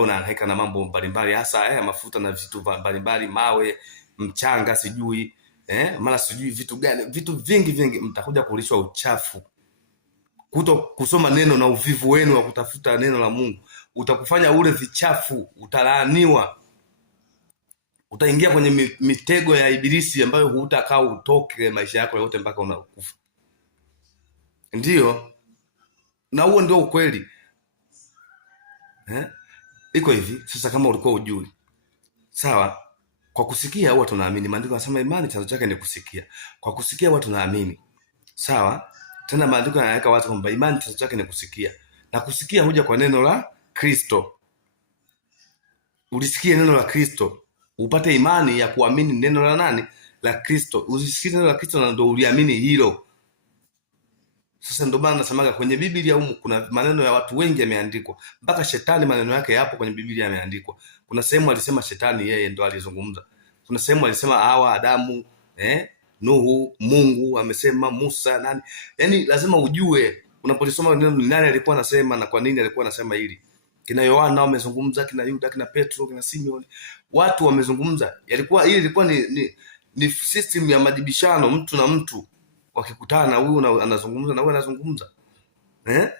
unahangaika na mambo mbalimbali, hasa mafuta na vitu mbalimbali, mawe, mchanga, sijui mara sijui vitu gani, vitu vingi, mtakuja kulishwa uchafu. Kuto kusoma neno na uvivu wenu wa kutafuta neno la Mungu utakufanya ule vichafu, utalaaniwa. Utaingia kwenye mitego ya ibilisi ambayo hutakaa utoke maisha yako yote mpaka unakufa. Ndio. Na huo ndio ukweli. Iko hivi, sasa kama ulikuwa ujui. Sawa? Kwa kusikia huwa tunaamini. Maandiko yanasema imani chanzo chake ni kusikia. Kwa kusikia huwa tunaamini. Sawa? Tena maandiko yanaweka wazi kwamba imani chanzo chake ni kusikia. Na kusikia huja kwa neno la Kristo. Ulisikie neno la Kristo, upate imani ya kuamini neno la nani? La Kristo. Ulisikie neno la Kristo na ndio uliamini hilo. Sasa ndio maana nasemaga kwenye Biblia humu kuna maneno ya watu wengi yameandikwa. Mpaka shetani maneno yake yapo kwenye Biblia yameandikwa. Kuna sehemu alisema shetani yeye ndo alizungumza. Kuna sehemu alisema Hawa, Adamu, Nuhu, Mungu amesema, Musa, nani. Yaani lazima ujue unapolisoma neno ni nani alikuwa anasema na kwa nini alikuwa anasema hili. Kina Yohana wamezungumza, kina Yuda, kina Petro, kina Simeon. Watu wamezungumza. Ilikuwa ni system ya majibishano, mtu na mtu wakikutana, huyu anazungumza na huyu anazungumza.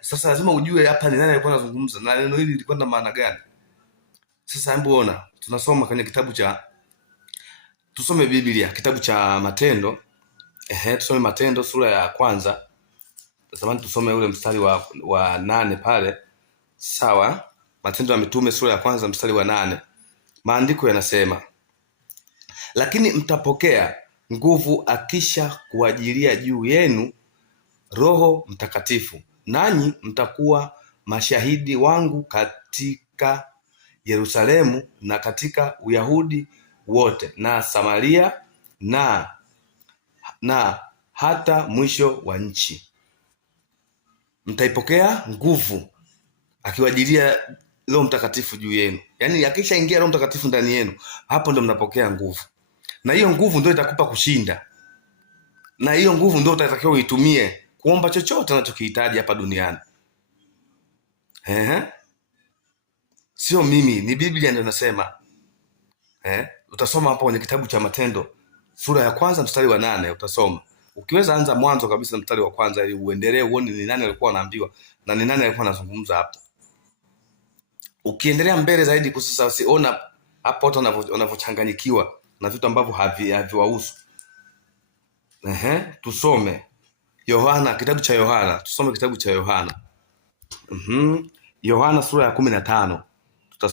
Sasa lazima ujue hapa ni nani alikuwa anazungumza na neno hili lilikuwa na maana gani. Sasa hebu ona, tunasoma kwenye tusome Biblia, kitabu cha Matendo. Tusome Matendo sura ya kwanza. Zamani tusome ule mstari wa 8 pale. Sawa? Matendo ya Mitume sura ya kwanza mstari wa 8. Maandiko yanasema, lakini mtapokea nguvu akisha kuajilia juu yenu Roho Mtakatifu, nanyi mtakuwa mashahidi wangu katika Yerusalemu na katika Uyahudi wote na Samaria na hata mwisho wa nchi. Mtaipokea nguvu akiwajilia Roho Mtakatifu juu yenu. Yaani akisha ingia Roho Mtakatifu ndani yenu, hapo ndo mnapokea nguvu. Na hiyo nguvu ndio itakupa kushinda. Na hiyo nguvu ndio utatakiwa uitumie kuomba chochote unachokihitaji hapa duniani. Sio mimi, ni Biblia ndio inasema. Utasoma hapo kwenye kitabu cha Matendo sura ya kwanza mstari wa 8 utasoma. Ukiweza anza mwanzo kabisa mstari wa kwanza ili uendelee uone ni nani alikuwa anaambiwa na ni nani alikuwa anazungumza hapo. Ukiendelea mbele zaidi kusasa usiona hapo watu wanavochanganyikiwa na vitu ambavyo haviwahusu. Tusome Yohana, kitabu cha Yohana. Tusome kitabu cha Yohana. Yohana sura ya 15.